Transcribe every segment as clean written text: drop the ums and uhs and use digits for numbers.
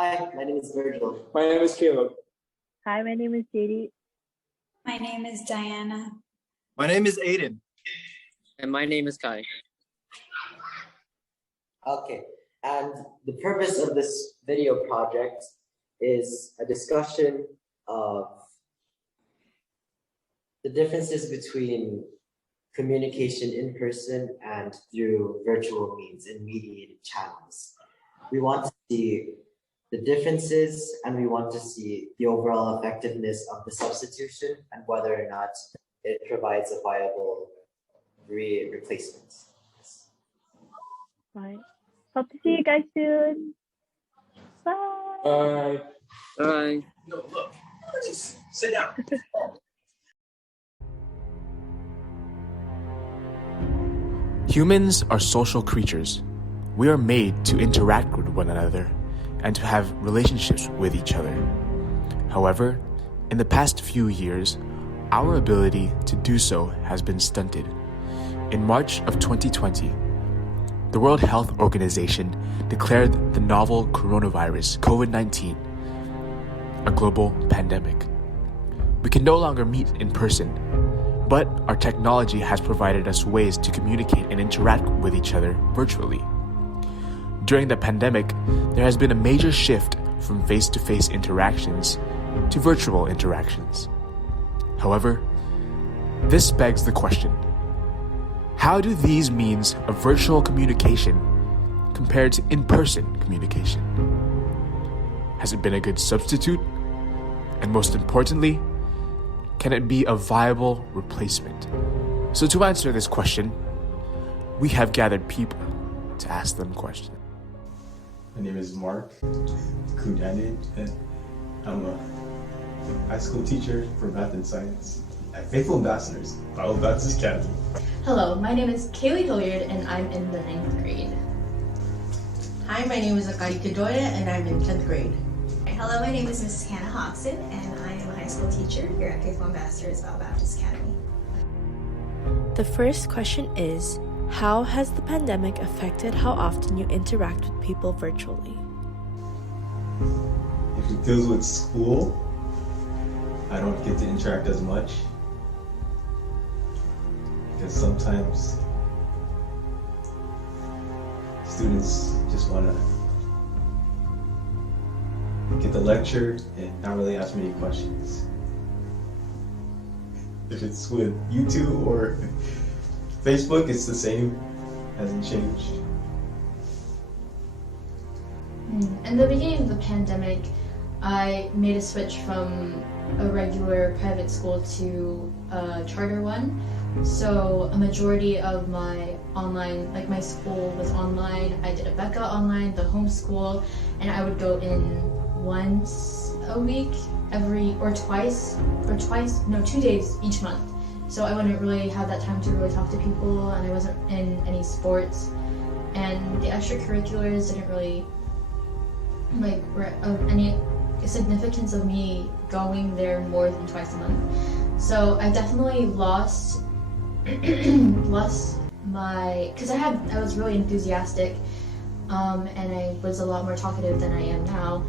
Hi, my name is Virgil. My name is Caleb. Hi, my name is Jhadee. My name is Diana. My name is Ayden. And my name is Kai. Okay, and the purpose of this video project is a discussion of the differences between communication in person and through virtual means and mediated channels. We want to see the differences and we want to see the overall effectiveness of the substitution and whether or not it provides a viable replacement. Bye. Hope to see you guys soon. Bye. Bye. Bye. No, look, just sit down. Humans are social creatures. We are made to interact with one another and to have relationships with each other. However, in the past few years, our ability to do so has been stunted. In March of 2020, the World Health Organization declared the novel coronavirus, COVID-19, a global pandemic. We can no longer meet in person, but our technology has provided us ways to communicate and interact with each other virtually. During the pandemic, there has been a major shift from face-to-face interactions to virtual interactions. However, this begs the question, how do these means of virtual communication compare to in-person communication? Has it been a good substitute? And most importantly, can it be a viable replacement? So to answer this question, we have gathered people to ask them questions. My name is Mark Kudani, and I'm a high school teacher for math and science at Faithful Ambassadors, Bible Baptist Academy. Hello, my name is Kaylee Hilliard and I'm in the 9th grade. Hi, my name is Akari Kadoya and I'm in 10th grade. Hello, my name is Mrs. Hannah Hodgson and I am a high school teacher here at Faithful Ambassadors Bible Baptist Academy. The first question is, how has the pandemic affected how often you interact with people virtually? If it deals with school, I don't get to interact as much because sometimes students just want to get the lecture and not really ask many questions. If it's with YouTube or Facebook, it's the same, hasn't changed. In the beginning of the pandemic, I made a switch from a regular private school to a charter one. So a majority of my online, like my school was online. I did a Becca online, the homeschool, and I would go in once a week, 2 days each month. So I wouldn't really have that time to really talk to people, and I wasn't in any sports. And the extracurriculars didn't really of any significance of me going there more than twice a month. So I definitely lost my, because I was really enthusiastic, and I was a lot more talkative than I am now.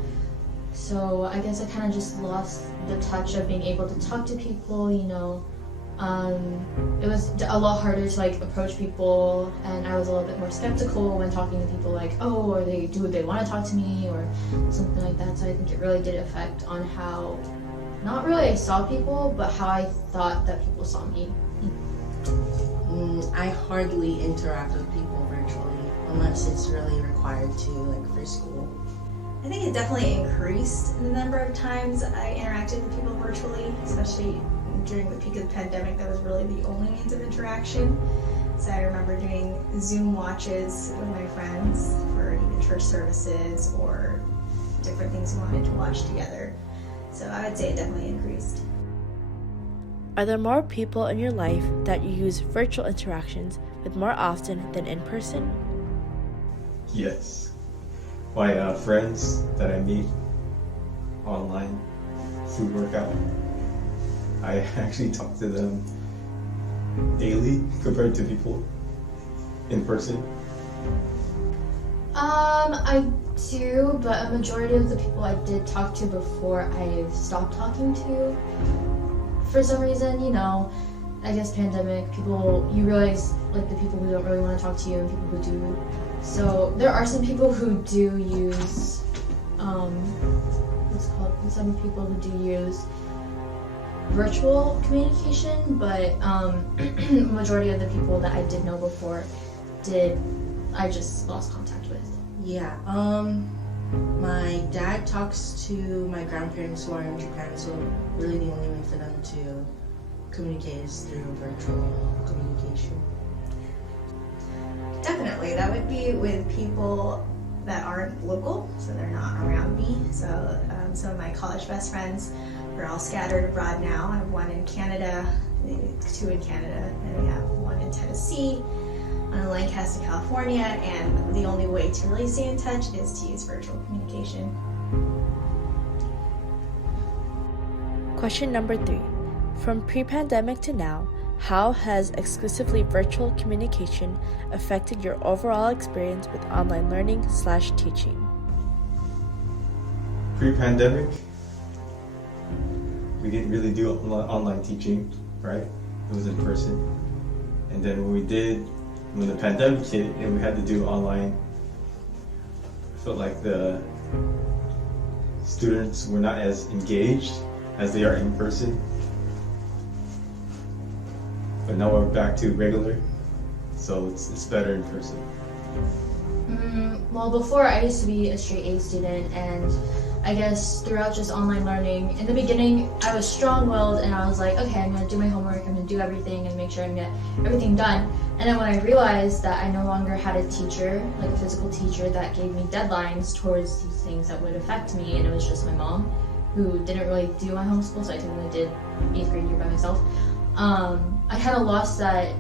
So I guess I kind of just lost the touch of being able to talk to people, you know. It was a lot harder to approach people, and I was a little bit more skeptical when talking to people, do they want to talk to me or something like that. So I think it really did affect on how, not really I saw people, but how I thought that people saw me. I hardly interact with people virtually unless it's really required to, for school. I think it definitely increased the number of times I interacted with people virtually, especially during the peak of the pandemic. That was really the only means of interaction. So I remember doing Zoom watches with my friends for even church services or different things we wanted to watch together. So I would say it definitely increased. Are there more people in your life that you use virtual interactions with more often than in person? Yes. My friends that I meet online through workout, I actually talk to them daily compared to people in person. I do, but a majority of the people I did talk to before I've stopped talking to. For some reason, I guess pandemic, you realize like the people who don't really want to talk to you and people who do. So there are some people who do use, some people who do use virtual communication, but majority of the people that I did know before I just lost contact with. Yeah, my dad talks to my grandparents who are in Japan, so really the only way for them to communicate is through virtual communication. Definitely, that would be with people that aren't local, so they're not around me. So some of my college best friends are all scattered abroad now. I have one in Canada, two in Canada, and we have one in Tennessee, one in Lancaster, California, and the only way to really stay in touch is to use virtual communication. Question number 3. From pre-pandemic to now, how has exclusively virtual communication affected your overall experience with online learning/teaching? Pre-pandemic, we didn't really do online teaching, right? It was in person. And then when the pandemic hit and we had to do online, I felt like the students were not as engaged as they are in person. But now we're back to regular, so it's better in person. Well, before I used to be a straight A student, and I guess throughout just online learning, in the beginning I was strong-willed and I was like, okay, I'm going to do my homework, I'm going to do everything and make sure I can get everything done. And then when I realized that I no longer had a teacher, like a physical teacher that gave me deadlines towards these things that would affect me, and it was just my mom who didn't really do my homeschool, so I technically did 8th grade year by myself. I kind of lost that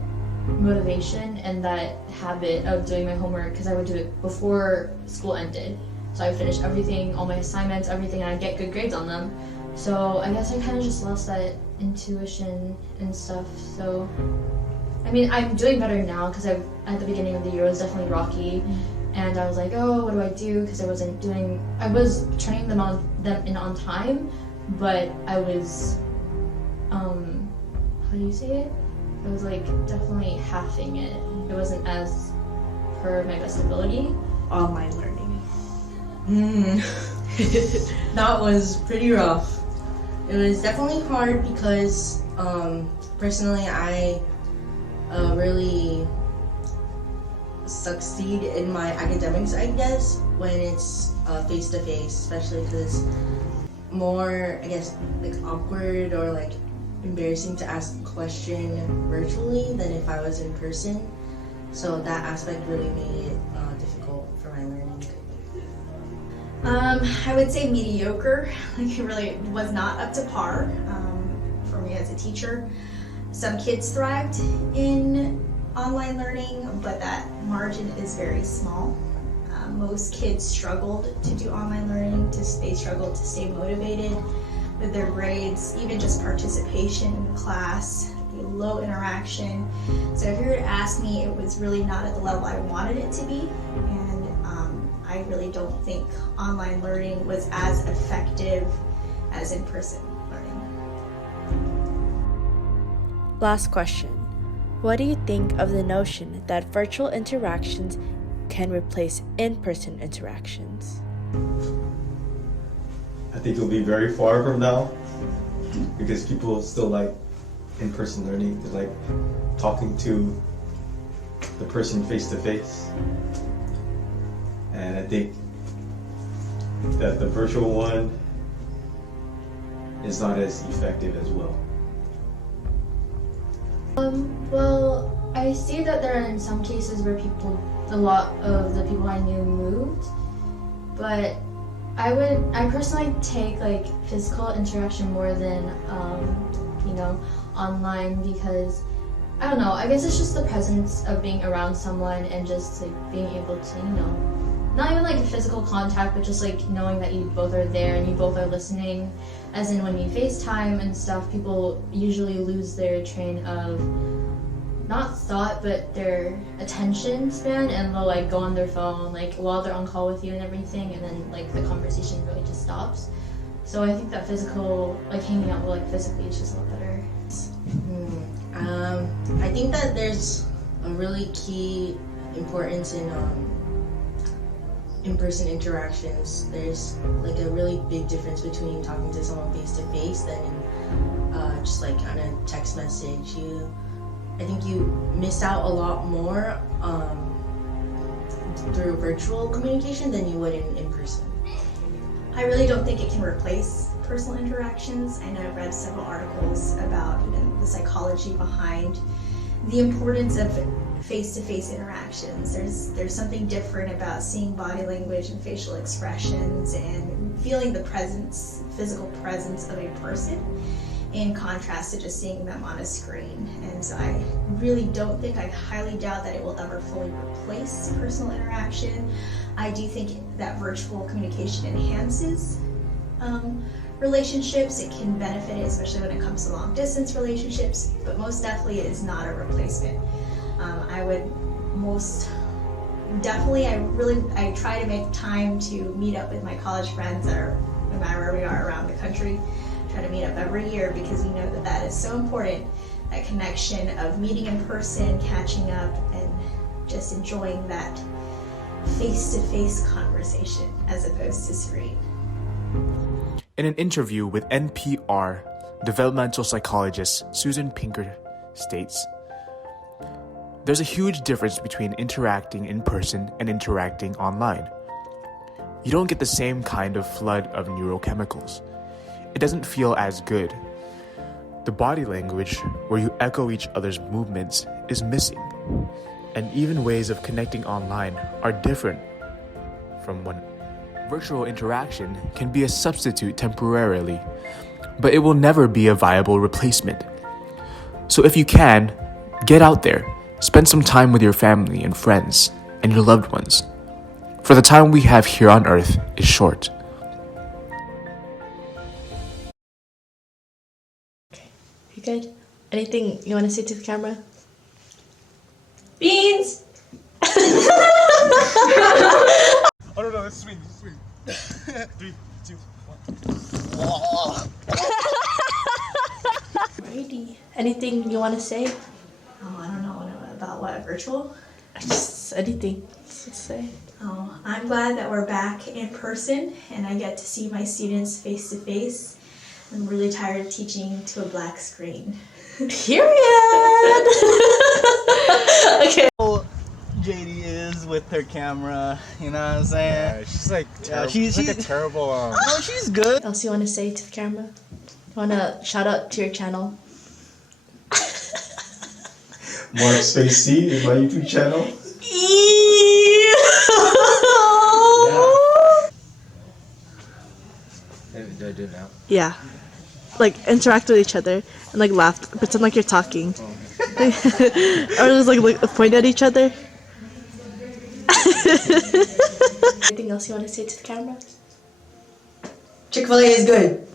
motivation and that habit of doing my homework because I would do it before school ended. So I would finish everything, all my assignments, everything, and I'd get good grades on them. So I guess I kind of just lost that intuition and stuff. So, I mean, I'm doing better now because at the beginning of the year it was definitely rocky. And I was like, oh, what do I do? Because I was turning them in on time, but I was, how do you say it? I was like definitely halving it. It wasn't as per my best ability. Online learning. That was pretty rough. It was definitely hard because personally I really succeed in my academics, I guess, when it's face-to-face, especially because more, I guess, like awkward or like embarrassing to ask a question virtually than if I was in person. So that aspect really made it difficult for my learning. I would say mediocre. Like it really was not up to par for me as a teacher. Some kids thrived in online learning, but that margin is very small. Most kids struggled to do online learning. They struggled to stay motivated with their grades, even just participation in class, the low interaction. So if you were to ask me, it was really not at the level I wanted it to be, and I really don't think online learning was as effective as in-person learning. Last question. What do you think of the notion that virtual interactions can replace in-person interactions? I think it'll be very far from now because people still like in-person learning. They like talking to the person face-to-face. And I think that the virtual one is not as effective as well. Well, I see that there are in some cases where a lot of the people I knew moved, but I personally take like physical interaction more than, online because, I don't know, I guess it's just the presence of being around someone and just like being able to, not even like physical contact, but just like knowing that you both are there and you both are listening. As in when you FaceTime and stuff, people usually lose their train of not thought, but their attention span, and they'll like go on their phone like while they're on call with you and everything, and then like the conversation really just stops. So I think that physical, like hanging out with like physically is just a lot better. I think that there's a really key importance in-person interactions. There's like a really big difference between talking to someone face to face than just like on a text message. I think you miss out a lot more through virtual communication than you would in person. I really don't think it can replace personal interactions. I know I've read several articles about the psychology behind the importance of face-to-face interactions. There's something different about seeing body language and facial expressions and feeling the physical presence of a person, in contrast to just seeing them on a screen. And so I really don't think, I highly doubt that it will ever fully replace personal interaction. I do think that virtual communication enhances relationships. It can benefit it, especially when it comes to long distance relationships, but most definitely it is not a replacement. I would most definitely, I try to make time to meet up with my college friends that are, no matter where we are around the country, try to meet up every year, because we know that that is so important, that connection of meeting in person, catching up, and just enjoying that face-to-face conversation as opposed to screen. In an interview with NPR, developmental psychologist Susan Pinker states, "There's a huge difference between interacting in person and interacting online. You don't get the same kind of flood of neurochemicals. It doesn't feel as good. The body language, where you echo each other's movements, is missing. And even ways of connecting online are different from one. Virtual interaction can be a substitute temporarily, but it will never be a viable replacement. So if you can, get out there, spend some time with your family and friends and your loved ones. For the time we have here on Earth is short." You good? Anything you want to say to the camera? Beans! Oh no, let's swing. 3, 2, 1. Alrighty. Anything you want to say? Oh, I don't know about what, virtual? Just anything to say. Oh, I'm glad that we're back in person and I get to see my students face to face. I'm really tired of teaching to a black screen. Period! Okay. Jhadee is with her camera, you know what I'm saying? Yeah, she's like terrible. she's like a terrible. No, she's good. What else you want to say to the camera? You want to shout out to your channel? Mark Space C is my YouTube channel. Did I do it now? Yeah. Like, interact with each other and, like, laugh. Pretend like you're talking. Or just, like, point at each other. Anything else you want to say to the camera? Chick-fil-A is good.